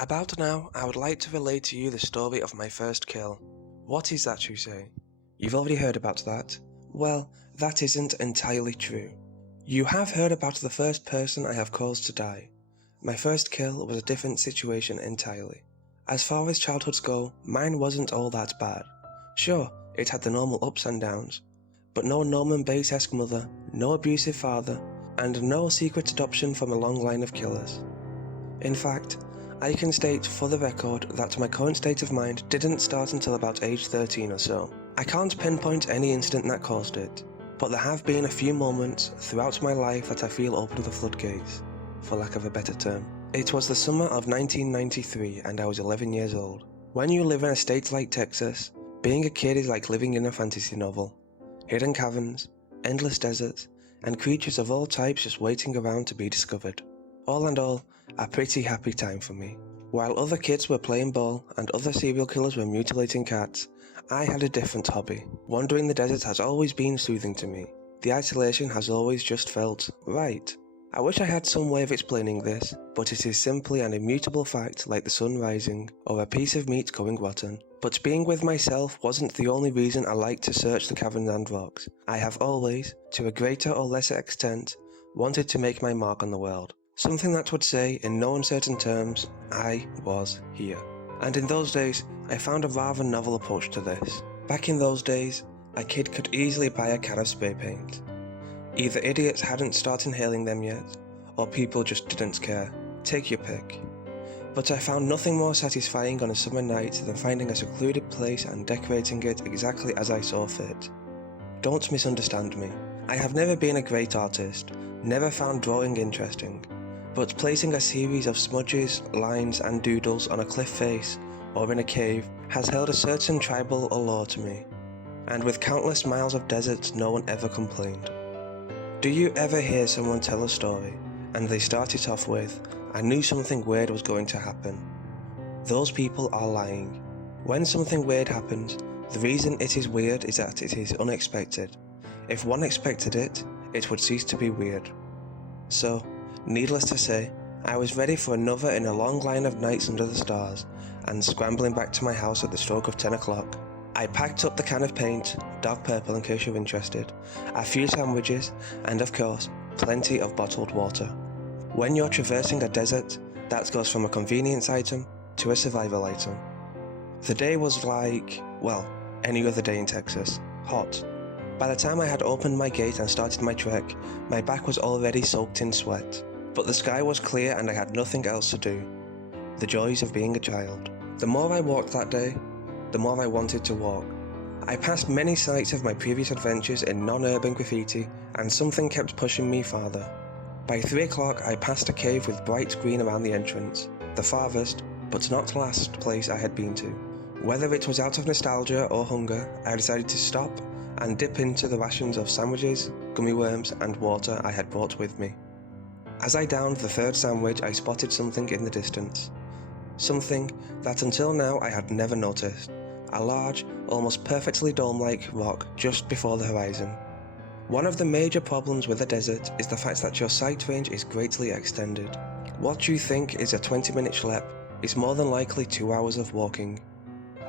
About now, I would like to relate to you the story of my first kill. What is that, you say? You've already heard about that? Well, that isn't entirely true. You have heard about the first person I have caused to die. My first kill was a different situation entirely. As far as childhoods go, mine wasn't all that bad. Sure, it had the normal ups and downs, but no Norman Bates-esque mother, no abusive father, and no secret adoption from a long line of killers. In fact, I can state for the record that my current state of mind didn't start until about age 13 or so. I can't pinpoint any incident that caused it, but there have been a few moments throughout my life that I feel opened the floodgates, for lack of a better term. It was the summer of 1993 and I was 11 years old. When you live in a state like Texas, being a kid is like living in a fantasy novel. Hidden caverns, endless deserts, and creatures of all types just waiting around to be discovered. All in all, a pretty happy time for me. While other kids were playing ball and other serial killers were mutilating cats, I had a different hobby. Wandering the desert has always been soothing to me. The isolation has always just felt right. I wish I had some way of explaining this, but it is simply an immutable fact like the sun rising or a piece of meat going rotten. But being with myself wasn't the only reason I liked to search the caverns and rocks. I have always, to a greater or lesser extent, wanted to make my mark on the world. Something that would say, in no uncertain terms, I was here. And in those days, I found a rather novel approach to this. Back in those days, a kid could easily buy a can of spray paint. Either idiots hadn't started inhaling them yet, or people just didn't care. Take your pick. But I found nothing more satisfying on a summer night than finding a secluded place and decorating it exactly as I saw fit. Don't misunderstand me. I have never been a great artist, never found drawing interesting. But placing a series of smudges, lines and doodles on a cliff face or in a cave has held a certain tribal allure to me, and with countless miles of desert no one ever complained. Do you ever hear someone tell a story and they start it off with, "I knew something weird was going to happen"? Those people are lying. When something weird happens, the reason it is weird is that it is unexpected. If one expected it, it would cease to be weird. So, needless to say, I was ready for another in a long line of nights under the stars, and scrambling back to my house at the stroke of 10 o'clock. I packed up the can of paint, dark purple in case you're interested, a few sandwiches, and of course, plenty of bottled water. When you're traversing a desert, that goes from a convenience item to a survival item. The day was like, well, any other day in Texas, hot. By the time I had opened my gate and started my trek, my back was already soaked in sweat. But the sky was clear and I had nothing else to do. The joys of being a child. The more I walked that day, the more I wanted to walk. I passed many sites of my previous adventures in non-urban graffiti, and something kept pushing me farther. By 3 o'clock I passed a cave with bright green around the entrance, the farthest, but not last place I had been to. Whether it was out of nostalgia or hunger, I decided to stop and dip into the rations of sandwiches, gummy worms and water I had brought with me. As I downed the third sandwich, I spotted something in the distance. Something that until now I had never noticed. A large, almost perfectly dome-like rock just before the horizon. One of the major problems with the desert is the fact that your sight range is greatly extended. What you think is a 20-minute schlep is more than likely 2 hours of walking.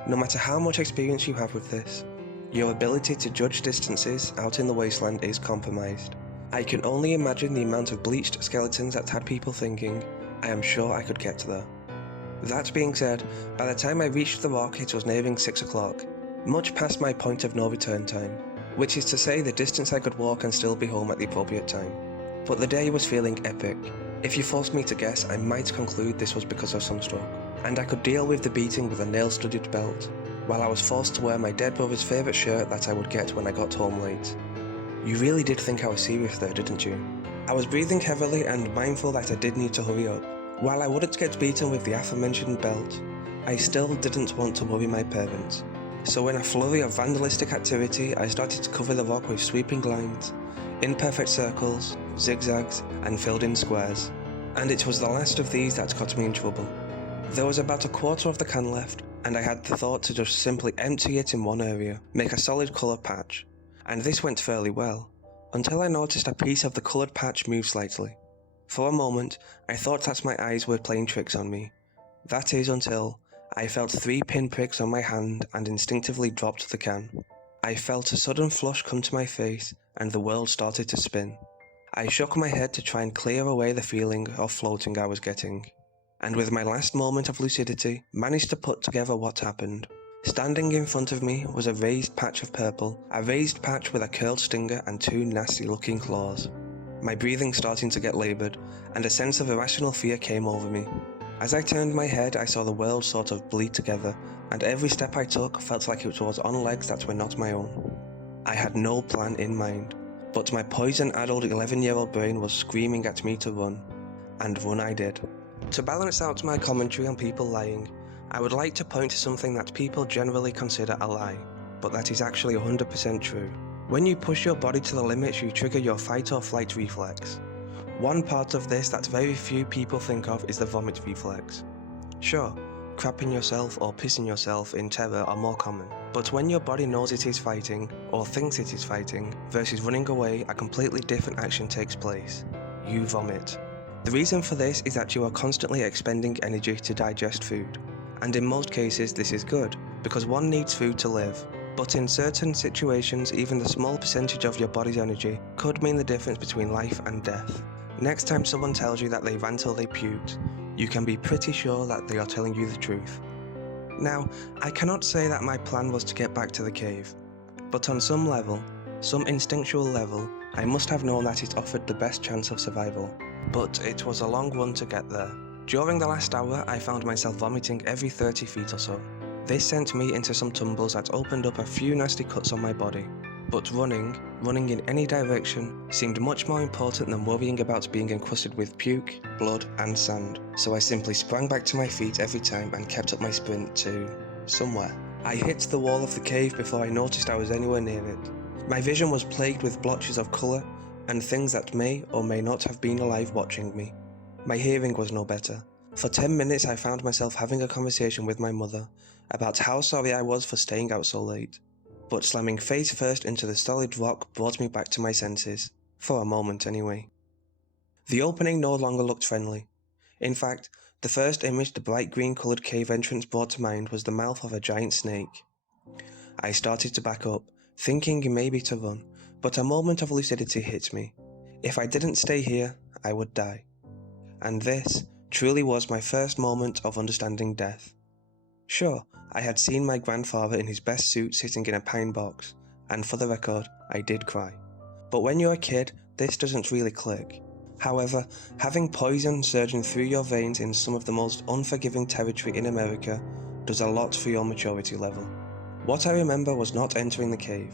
No matter how much experience you have with this, your ability to judge distances out in the wasteland is compromised. I can only imagine the amount of bleached skeletons that had people thinking, I am sure I could get there. That being said, by the time I reached the rock it was nearing 6 o'clock, much past my point of no return time, which is to say the distance I could walk and still be home at the appropriate time. But the day was feeling epic. If you forced me to guess, I might conclude this was because of sunstroke, and I could deal with the beating with a nail-studded belt, while I was forced to wear my dead brother's favourite shirt that I would get when I got home late. You really did think I was serious there, didn't you? I was breathing heavily and mindful that I did need to hurry up. While I wouldn't get beaten with the aforementioned belt, I still didn't want to worry my parents. So in a flurry of vandalistic activity, I started to cover the rock with sweeping lines, imperfect circles, zigzags, and filled-in squares. And it was the last of these that got me in trouble. There was about a quarter of the can left, and I had the thought to just simply empty it in one area, make a solid colour patch. And this went fairly well, until I noticed a piece of the coloured patch move slightly. For a moment, I thought that my eyes were playing tricks on me, That is until I felt 3 pinpricks on my hand and instinctively dropped the can. I felt a sudden flush come to my face and the world started to spin. I shook my head to try and clear away the feeling of floating I was getting, and with my last moment of lucidity, managed to put together what happened. Standing in front of me was a raised patch of purple, a raised patch with a curled stinger and 2 nasty looking claws. My breathing starting to get laboured, and a sense of irrational fear came over me. As I turned my head, I saw the world sort of bleed together, and every step I took felt like it was on legs that were not my own. I had no plan in mind, but my poison-addled 11-year-old brain was screaming at me to run, and run I did. To balance out my commentary on people lying, I would like to point to something that people generally consider a lie, but that is actually 100% true. When you push your body to the limits, you trigger your fight or flight reflex. One part of this that very few people think of is the vomit reflex. Sure, crapping yourself or pissing yourself in terror are more common, but when your body knows it is fighting, or thinks it is fighting, versus running away, a completely different action takes place. You vomit. The reason for this is that you are constantly expending energy to digest food, and in most cases this is good, because one needs food to live. But in certain situations, even the small percentage of your body's energy could mean the difference between life and death. Next time someone tells you that they ran till they puked, you can be pretty sure that they are telling you the truth. Now, I cannot say that my plan was to get back to the cave, but on some level, some instinctual level, I must have known that it offered the best chance of survival. But it was a long run to get there. During the last hour, I found myself vomiting every 30 feet or so. This sent me into some tumbles that opened up a few nasty cuts on my body. But running in any direction, seemed much more important than worrying about being encrusted with puke, blood and sand. So I simply sprang back to my feet every time and kept up my sprint to somewhere. I hit the wall of the cave before I noticed I was anywhere near it. My vision was plagued with blotches of colour and things that may or may not have been alive watching me. My hearing was no better. For 10 minutes I found myself having a conversation with my mother about how sorry I was for staying out so late, but slamming face first into the solid rock brought me back to my senses, for a moment anyway. The opening no longer looked friendly. In fact, the first image the bright green coloured cave entrance brought to mind was the mouth of a giant snake. I started to back up, thinking maybe to run, but a moment of lucidity hit me. If I didn't stay here, I would die. And this truly was my first moment of understanding death. Sure, I had seen my grandfather in his best suit sitting in a pine box, and for the record, I did cry. But when you're a kid, this doesn't really click. However, having poison surging through your veins in some of the most unforgiving territory in America does a lot for your maturity level. What I remember was not entering the cave.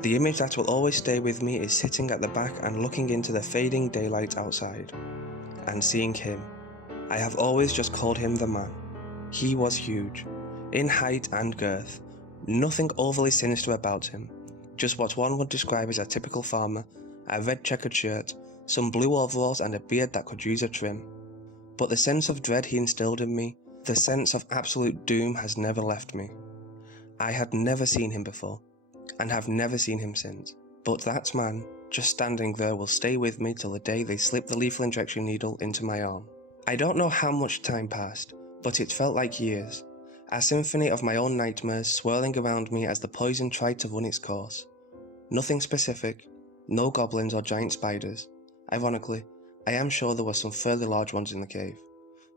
The image that will always stay with me is sitting at the back and looking into the fading daylight outside, and seeing him. I have always just called him the man. He was huge, in height and girth, nothing overly sinister about him, just what one would describe as a typical farmer, a red checkered shirt, some blue overalls and a beard that could use a trim. But the sense of dread he instilled in me, the sense of absolute doom has never left me. I had never seen him before, and have never seen him since, but that man, just standing there, will stay with me till the day they slip the lethal injection needle into my arm. I don't know how much time passed, but it felt like years, a symphony of my own nightmares swirling around me as the poison tried to run its course. Nothing specific, no goblins or giant spiders. Ironically, I am sure there were some fairly large ones in the cave.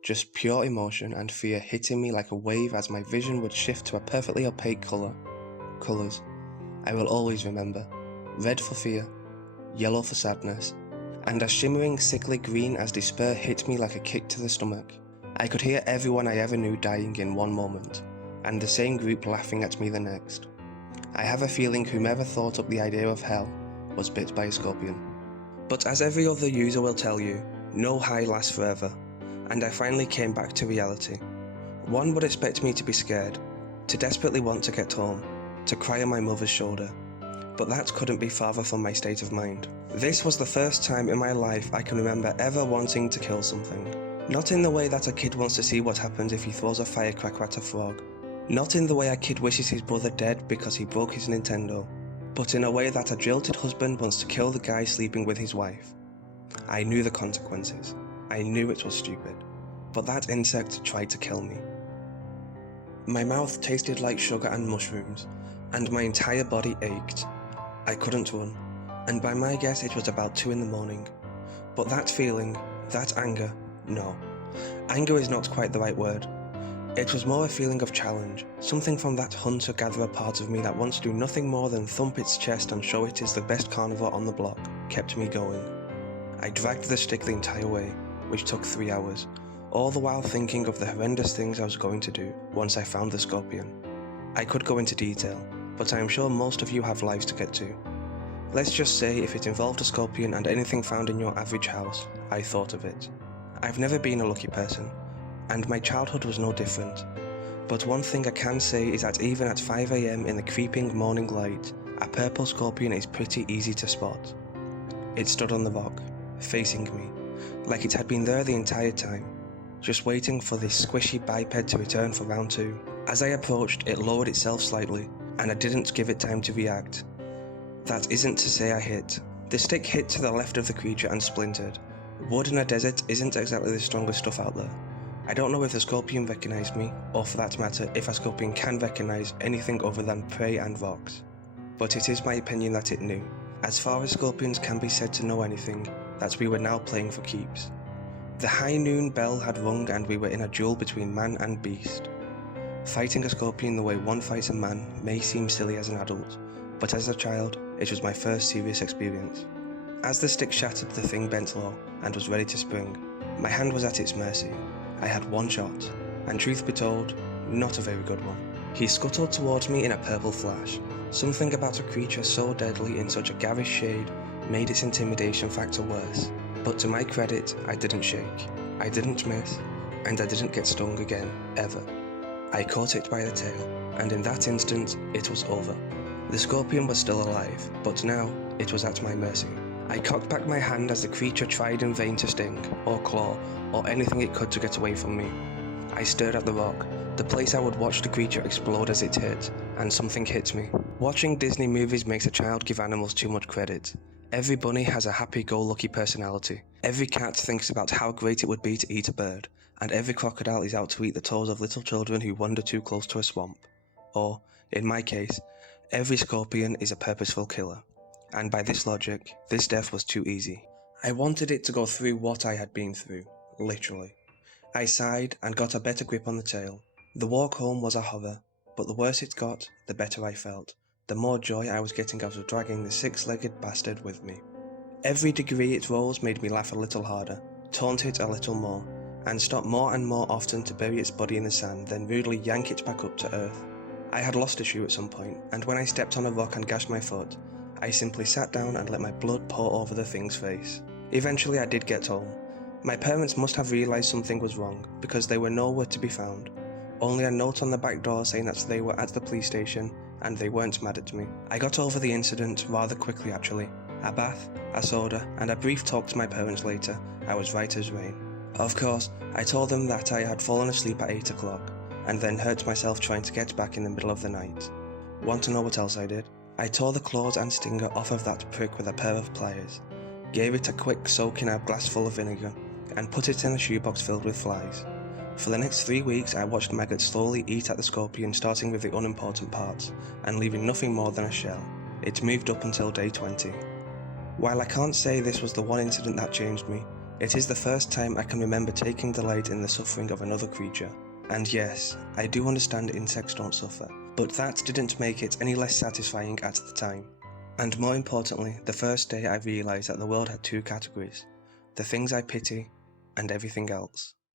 Just pure emotion and fear hitting me like a wave as my vision would shift to a perfectly opaque colours I will always remember. Red for fear, yellow for sadness, and a shimmering sickly green as despair hit me like a kick to the stomach. I could hear everyone I ever knew dying in one moment, and the same group laughing at me the next. I have a feeling whomever thought up the idea of hell was bit by a scorpion. But as every other user will tell you, no high lasts forever, and I finally came back to reality. One would expect me to be scared, to desperately want to get home, to cry on my mother's shoulder, but that couldn't be farther from my state of mind. This was the first time in my life I can remember ever wanting to kill something. Not in the way that a kid wants to see what happens if he throws a firecracker at a frog. Not in the way a kid wishes his brother dead because he broke his Nintendo. But in a way that a jilted husband wants to kill the guy sleeping with his wife. I knew the consequences. I knew it was stupid. but that insect tried to kill me. My mouth tasted like sugar and mushrooms, and my entire body ached. I couldn't run, and by my guess it was about 2 in the morning. But that feeling, that anger, no. Anger is not quite the right word. It was more a feeling of challenge, something from that hunter-gatherer part of me that wants to do nothing more than thump its chest and show it is the best carnivore on the block, kept me going. I dragged the stick the entire way, which took 3 hours, all the while thinking of the horrendous things I was going to do once I found the scorpion. I could go into detail, but I am sure most of you have lives to get to. Let's just say if it involved a scorpion and anything found in your average house, I thought of it. I've never been a lucky person, and my childhood was no different. But one thing I can say is that even at 5 AM in the creeping morning light, a purple scorpion is pretty easy to spot. It stood on the rock, facing me, like it had been there the entire time, just waiting for this squishy biped to return for round 2. As I approached, it lowered itself slightly, and I didn't give it time to react. That isn't to say I hit. The stick hit to the left of the creature and splintered. Wood in a desert isn't exactly the strongest stuff out there. I don't know if the scorpion recognized me, or for that matter, if a scorpion can recognize anything other than prey and rocks. But it is my opinion that it knew, as far as scorpions can be said to know anything, that we were now playing for keeps. The high noon bell had rung and we were in a duel between man and beast. Fighting a scorpion the way one fights a man may seem silly as an adult, but as a child, it was my first serious experience. As the stick shattered, the thing bent low and was ready to spring. My hand was at its mercy. I had one shot, and truth be told, not a very good one. He scuttled towards me in a purple flash. Something about a creature so deadly in such a garish shade made its intimidation factor worse. But to my credit, I didn't shake, I didn't miss, and I didn't get stung again, ever. I caught it by the tail, and in that instant, it was over. The scorpion was still alive, but now it was at my mercy. I cocked back my hand as the creature tried in vain to sting, or claw, or anything it could to get away from me. I stared at the rock, the place I would watch the creature explode as it hit, and something hit me. Watching Disney movies makes a child give animals too much credit. Every bunny has a happy-go-lucky personality. Every cat thinks about how great it would be to eat a bird, and every crocodile is out to eat the toes of little children who wander too close to a swamp. Or, in my case, every scorpion is a purposeful killer. And by this logic, this death was too easy. I wanted it to go through what I had been through, literally. I sighed and got a better grip on the tail. The walk home was a horror, but the worse it got, the better I felt. The more joy I was getting out of dragging the 6-legged bastard with me. Every degree it rose made me laugh a little harder, taunt it a little more, and stop more and more often to bury its body in the sand, then rudely yank it back up to earth. I had lost a shoe at some point, and when I stepped on a rock and gashed my foot, I simply sat down and let my blood pour over the thing's face. Eventually I did get home. My parents must have realised something was wrong, because they were nowhere to be found. Only a note on the back door saying that they were at the police station, and they weren't mad at me. I got over the incident rather quickly actually. A bath, a soda, and a brief talk to my parents later, I was right as rain. Of course, I told them that I had fallen asleep at 8 o'clock, and then hurt myself trying to get back in the middle of the night. Want to know what else I did? I tore the claws and stinger off of that prick with a pair of pliers, gave it a quick soak in a glass full of vinegar, and put it in a shoebox filled with flies. For the next 3 weeks I watched maggots slowly eat at the scorpion, starting with the unimportant parts, and leaving nothing more than a shell. It moved up until day 20. While I can't say this was the one incident that changed me, it is the first time I can remember taking delight in the suffering of another creature. And yes, I do understand insects don't suffer, but that didn't make it any less satisfying at the time. And more importantly, the first day I realised that the world had 2 categories: the things I pity and everything else.